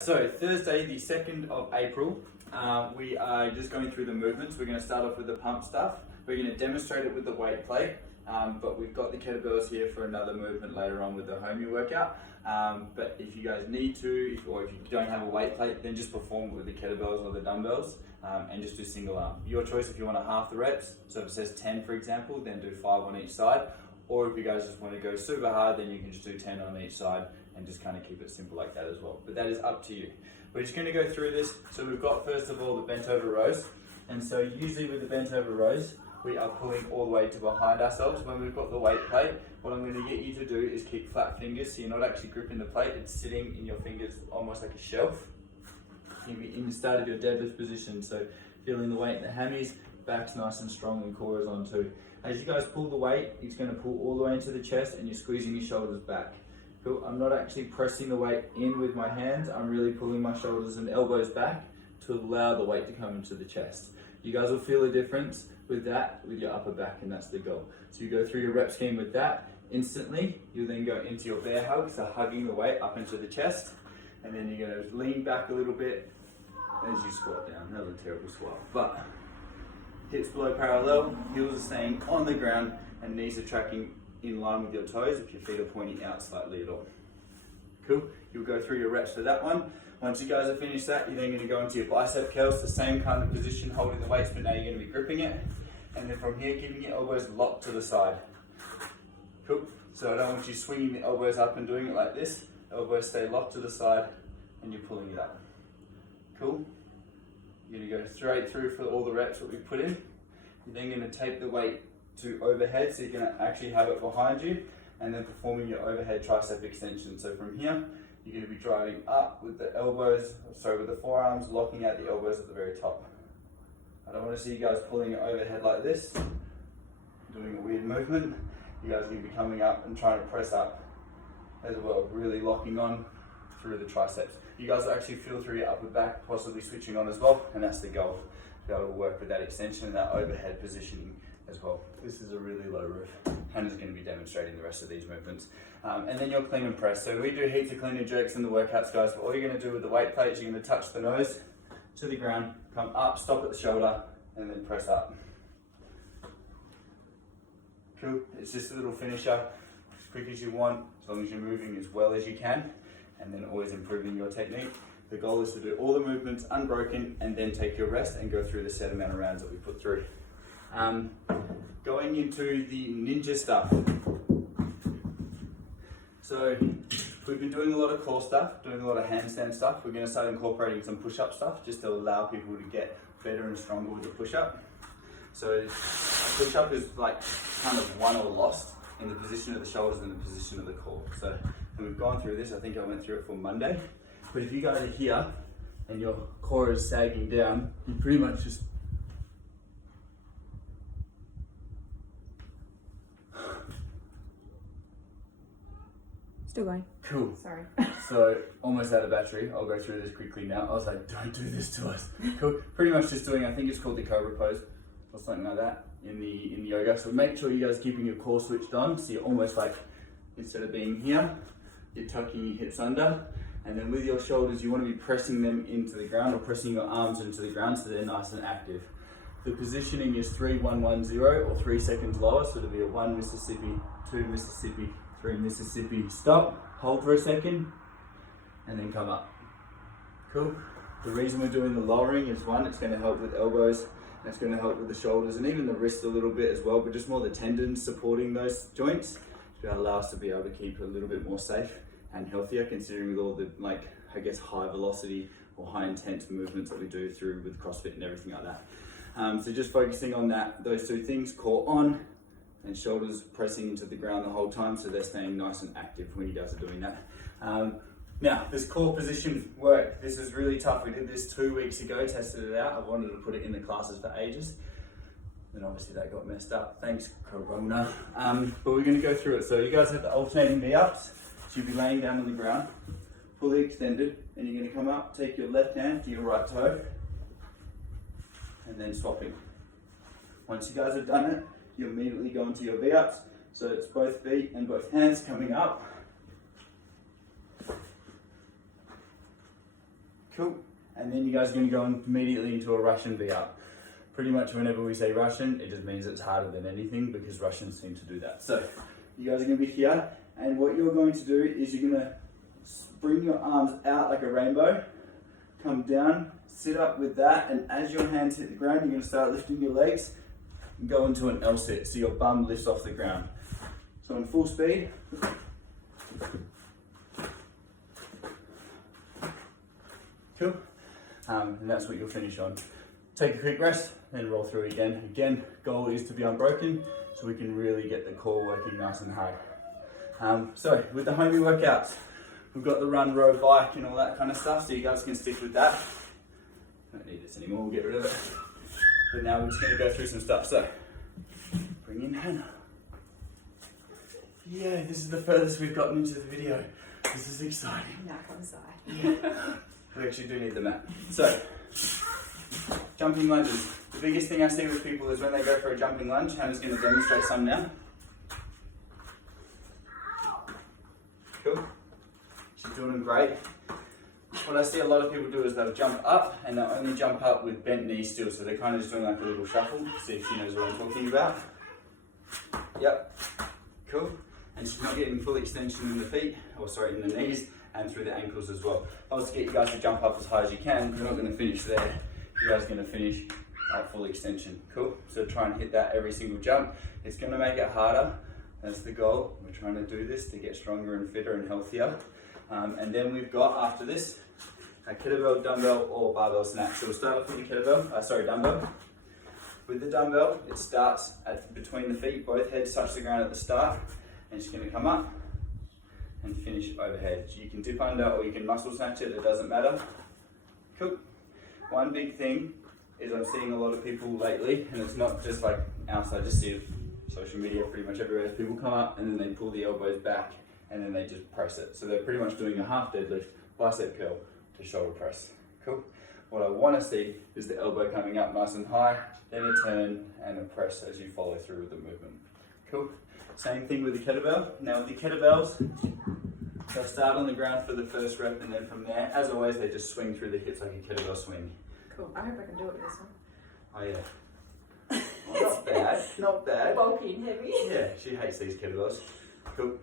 So Thursday, the 2nd of April, we are just going through the movements. We're going to start off with the pump stuff. We're going to demonstrate it with the weight plate, but we've got the kettlebells here for another movement later on with the homie workout. But if you guys need to, or if you don't have a weight plate, then just perform with the kettlebells or the dumbbells and just do single arm. Your choice if you want to half the reps. So if it says 10, for example, then do 5 on each side. Or if you guys just want to go super hard, then you can just do 10 on each side and just kind of keep it simple like that as well. But that is up to you. We're just going to go through this. So we've got first of all the bent over rows. And so usually with the bent over rows, we are pulling all the way to behind ourselves. When we've got the weight plate, what I'm going to get you to do is keep flat fingers so you're not actually gripping the plate, it's sitting in your fingers almost like a shelf. You'll be in the start of your deadlift position, so feeling the weight in the hammies, back's nice and strong and core is on too. As you guys pull the weight, it's going to pull all the way into the chest and you're squeezing your shoulders back. Cool. I'm not actually pressing the weight in with my hands, I'm really pulling my shoulders and elbows back to allow the weight to come into the chest. You guys will feel a difference with that, with your upper back, and that's the goal. So you go through your rep scheme with that instantly, you then go into your bear hug, so hugging the weight up into the chest, and then you're going to lean back a little bit as you squat down. That was a terrible squat, but hips below parallel, heels are staying on the ground, and knees are tracking in line with your toes if your feet are pointing out slightly at all. Cool, you'll go through your reps for that one. Once you guys have finished that, you're then going to go into your bicep curls, the same kind of position, holding the weights, but now you're going to be gripping it. And then from here, keeping your elbows locked to the side. Cool, so I don't want you swinging the elbows up and doing it like this. Elbows stay locked to the side and you're pulling it up. Cool, you're going to go straight through for all the reps that we put in. You're then going to take the weight to overhead, so you're going to actually have it behind you, and then performing your overhead tricep extension. So from here, you're going to be driving up with the elbows, with the forearms, locking out the elbows at the very top. I don't want to see you guys pulling it overhead like this, doing a weird movement. You guys are going to be coming up and trying to press up as well, really locking on through the triceps. You guys will actually feel through your upper back, possibly switching on as well, and that's the goal. To be able to work with that extension and that overhead positioning as well. This is a really low roof. Hannah's going to be demonstrating the rest of these movements. And then your clean and press. So we do heaps of clean and jerks in the workouts, guys, but all you're going to do with the weight plates, you're going to touch the nose to the ground, come up, stop at the shoulder, and then press up. Cool, it's just a little finisher, as quick as you want, as long as you're moving as well as you can, and then always improving your technique. The goal is to do all the movements unbroken and then take your rest and go through the set amount of rounds that we put through. Going into the ninja stuff. So we've been doing a lot of core stuff, doing a lot of handstand stuff. We're going to start incorporating some push-up stuff just to allow people to get better and stronger with the push-up. So a push-up is like kind of won or lost in the position of the shoulders and the position of the core. So and we've gone through this, I think I went through it for Monday. But if you guys are here and your core is sagging down, you pretty much just Still going. Cool. Sorry. So almost out of battery. I'll go through this quickly now. I was like, don't do this to us. Cool. Pretty much just doing, I think it's called the cobra pose or something like that in the yoga. So make sure you guys are keeping your core switched on. So you're almost like, instead of being here, you're tucking your hips under. And then with your shoulders, you want to be pressing them into the ground or pressing your arms into the ground so they're nice and active. The positioning is 3-1-1-0 or 3 seconds lower. So it'll be a 1 Mississippi, 2 Mississippi, 3 Mississippi, stop, hold for a second, and then come up. Cool. The reason we're doing the lowering is one, it's going to help with elbows, and it's going to help with the shoulders and even the wrist a little bit as well, but just more the tendons supporting those joints to allow us to be able to keep it a little bit more safe and healthier, considering with all the, high velocity or high intense movements that we do through with CrossFit and everything like that. So just focusing on that, those two things, core on, and shoulders pressing into the ground the whole time so they're staying nice and active when you guys are doing that. Now, this core position work, this is really tough. We did this 2 weeks ago, tested it out. I wanted to put it in the classes for ages. Then obviously that got messed up. Thanks, Corona. But we're gonna go through it. So you guys have the alternating V-ups. So you'll be laying down on the ground, fully extended, and you're gonna come up, take your left hand to your right toe, and then swapping. Once you guys have done it, you immediately go into your V-ups. So it's both feet and both hands coming up. Cool. And then you guys are going to go immediately into a Russian V-up. Pretty much whenever we say Russian, it just means it's harder than anything because Russians seem to do that. So you guys are going to be here, and what you're going to do is you're going to bring your arms out like a rainbow, come down, sit up with that, and as your hands hit the ground, you're going to start lifting your legs and go into an L-sit, so your bum lifts off the ground. So in full speed. Cool. And that's what you'll finish on. Take a quick rest, then roll through again. Again, goal is to be unbroken, so we can really get the core working nice and hard. So with the homey workouts, we've got the run, row, bike, and all that kind of stuff, so you guys can stick with that. Don't need this anymore, we'll get rid of it. But now we're just going to go through some stuff. So, bring in Hannah. Yeah, this is the furthest we've gotten into the video. This is exciting. Now come inside. Yeah. We actually do need the mat. So, jumping lunges. The biggest thing I see with people is when they go for a jumping lunge. Hannah's going to demonstrate some now. Cool. She's doing them great. What I see a lot of people do is they'll jump up, and they'll only jump up with bent knees still, so they're kind of just doing like a little shuffle. See if she knows what I'm talking about. Yep. Cool. And she's not getting full extension in the feet, or sorry, in the knees, and through the ankles as well. I was to get you guys to jump up as high as you can. You're not going to finish there. You guys are going to finish at full extension. Cool. So try and hit that every single jump. It's going to make it harder. That's the goal. We're trying to do this to get stronger and fitter and healthier. And then we've got, after this, a kettlebell, dumbbell, or barbell snatch. So we'll start off with the kettlebell, dumbbell. With the dumbbell, it starts at between the feet, both heads touch the ground at the start, and it's going to come up and finish overhead. You can dip under or you can muscle snatch it doesn't matter. Cool. One big thing is I'm seeing a lot of people lately, and it's not just like outside, I just see it social media pretty much everywhere. People come up and then they pull the elbows back and then they just press it. So they're pretty much doing a half deadlift, bicep curl to shoulder press. Cool. What I want to see is the elbow coming up nice and high, then a turn and a press as you follow through with the movement. Cool. Same thing with the kettlebell. Now with the kettlebells, they'll start on the ground for the first rep, and then from there, as always, they just swing through the hips like a kettlebell swing. Cool. I hope I can do it with this one. Oh yeah. Well, not bad, not bad. Bulky and heavy. Yeah, she hates these kettlebells. Cool.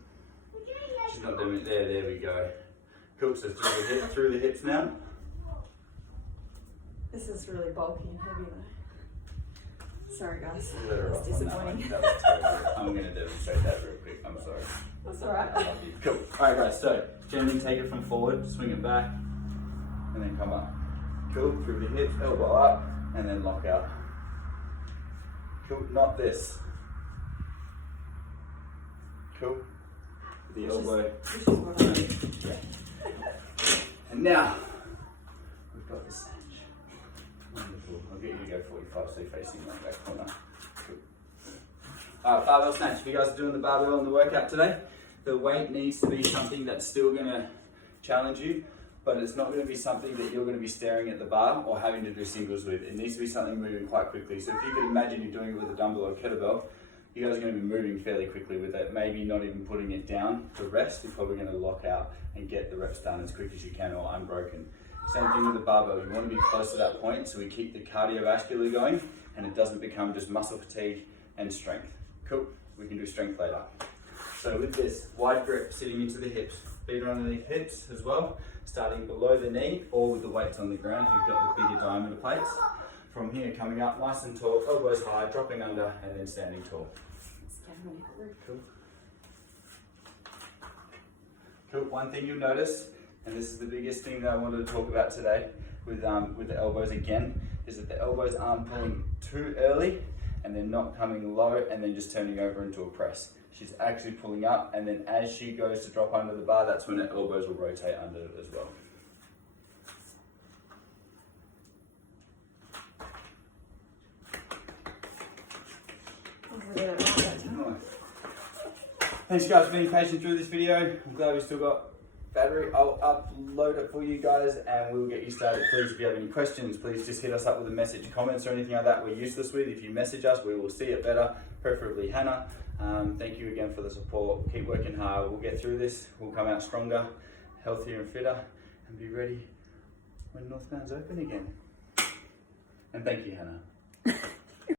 She's not doing it there, there we go. Cool, so through the hips now. This is really bulky and heavy though. Sorry guys, Let her that's off on that one. disappointing. That was terrible. I'm going to demonstrate that real quick, I'm sorry. That's alright. I love you. Cool. Alright guys, so gently take it from forward, swing it back, and then come up. Cool, through the hips, elbow up, and then lock out. Cool, not this. Cool. The elbow. Which is what I do. And now, we've got the snatch. Wonderful. I'll get you to go 45 so you're facing like that corner. Cool. Alright, barbell snatch. If you guys are doing the barbell in the workout today, the weight needs to be something that's still going to challenge you, but it's not going to be something that you're going to be staring at the bar or having to do singles with. It needs to be something moving quite quickly. So if you could imagine you're doing it with a dumbbell or kettlebell, you guys are going to be moving fairly quickly with it, maybe not even putting it down for rest. You're probably going to lock out and get the reps done as quick as you can or unbroken. Same thing with the barbell. You want to be close to that point so we keep the cardiovascular going and it doesn't become just muscle fatigue and strength. Cool. We can do strength later. So with this, wide grip sitting into the hips, feet are underneath hips as well, starting below the knee or with the weights on the ground if you've got the bigger diameter plates. From here, coming up nice and tall, elbows high, dropping under and then standing tall. Cool. Cool. One thing you'll notice, and this is the biggest thing that I wanted to talk about today with the elbows again, is that the elbows aren't pulling too early and they're not coming low and then just turning over into a press. She's actually pulling up, and then as she goes to drop under the bar, that's when her elbows will rotate under it as well. Thanks guys for being patient through this video. I'm glad we still got battery. I'll upload it for you guys and we'll get you started. Please, if you have any questions, please just hit us up with a message, comments or anything like that we're useless with. If you message us, we will see it better, preferably Hannah. Thank you again for the support. Keep working hard. We'll get through this. We'll come out stronger, healthier and fitter and be ready when Northbound's open again. And thank you, Hannah.